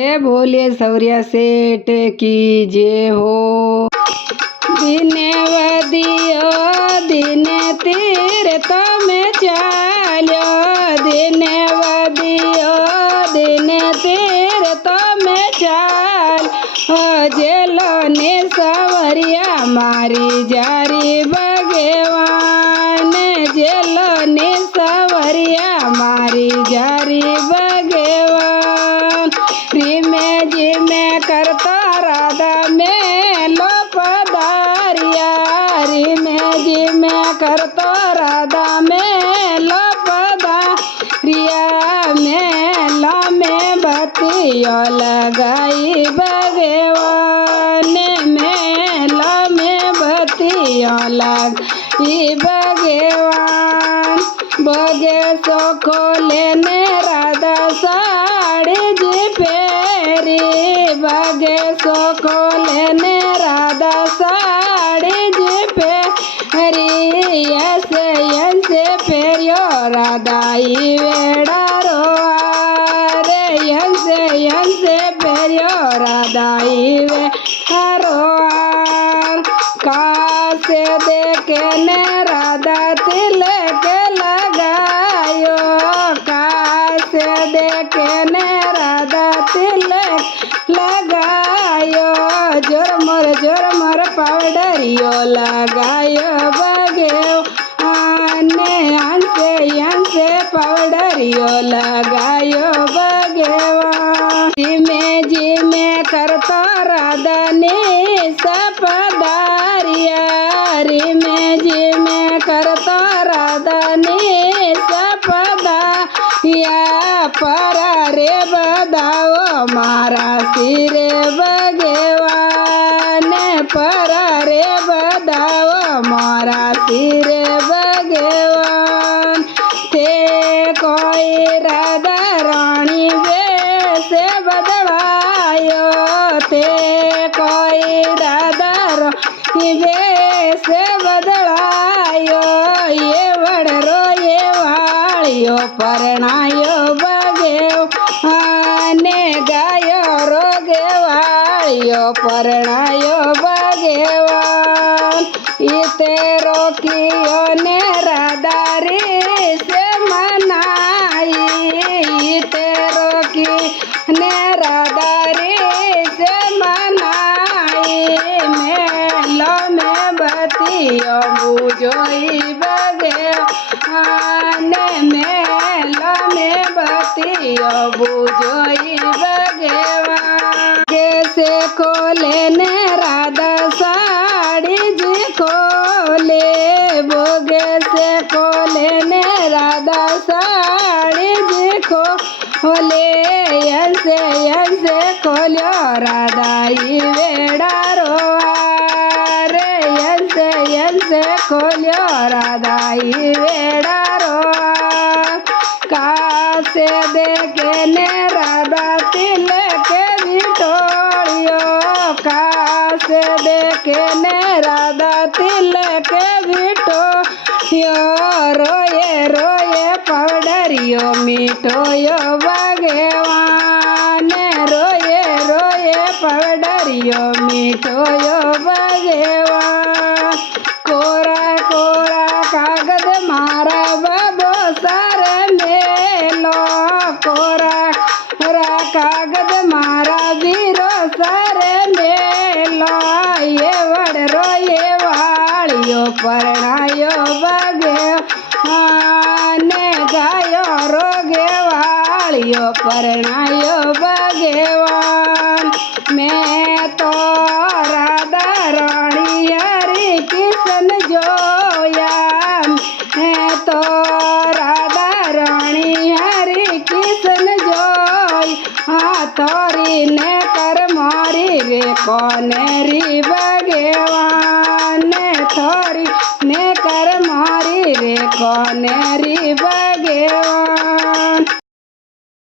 बोले सौर्या सेठ की जय हो। दिने वदियो दिने तीर्थ में चाल्यो, दिने वदियो दिने तीर्थ में चाल, जेलो ने सवरिया मारी जारी भगवान, जेलो ने सवरिया मारी जारी भगवान। रिमे जी में करता राधा में लो पधारिया, रिमे जी में करता राधा में लो पधारिया, मेला में बत्तियों लगाई भगवान, मेला में बत्तियों लगाई भगवान। बगे सो खोलेने राधा साड़ी जी फेरी, बगे सो खोलेने राधा साड़ी जी फेरी, ऐसे ऐसे फेरियो राधा ई वेड़ा रोआरे, ऐसे ऐसे फेरियो राधा ई वेड़ा रोआर। कासे देखे ने राधा तिलक लगायो, कासे देखे ने राधा तिलक लगायो, जोर मोर पाउडरियो लगायो भगवान, आंसे पाउडरियो लगायो भगवान। जी में करता राधा ने सपदारिया, रिमे जी में करता राधा ने सपदारिया, परा रे बदाओ मारा सिरे भगवान, परा रे बदाओ मारा सिरे भगवान। थे कोई राधा रानी वैसे बदलायो, थे कोई राधा रानी वैसे बदलायो, ये वड़रो ये वालियो परणायो भगवान, गायो रोगे वालियो परणायो भगवान। इते रोकियो ने राधा रे से मनाई, इते रोकी ने राधा रे से मनाई, मेलो में बतियो बुझोई भगवान, मेलो में बतियो बुझोई भगवान। कैसे खोले ने राधा साड़ी जी खोले, बोगे से खोले ने राधा साड़ी जी खोले, ऐसे ऐसे खोलियो राधा ई वेड़ा रोआरे, ऐसे ऐसे खोलियो राधा ई वेड़ा रोआ। कासे देखे ने राधा तिलक बिटोड़ियो, कासे देखे ने राधा तिलक बिटोड़ियो, रोए रोए पाउडरियो मिटोयो भगवान, रोए रोए पाउडरियो मिटोयो भगवान। कोरा कोरा कागज मारा बबो सर मेलो, कोरा कोरा कागज मारा वीरो सर मेलो, ये वड़रो ये वालियो परणायो भगवान, गायो रोगे वालियो परणायो भगवान। मैं तो राधा रानी हरि कृष्ण जोया, मैं तो राधा रानी हरि कृष्ण जोय, थोरी ने कर मारी रे कौन री भगवान, थोरी ने कर मारी रे कौन री भगवान।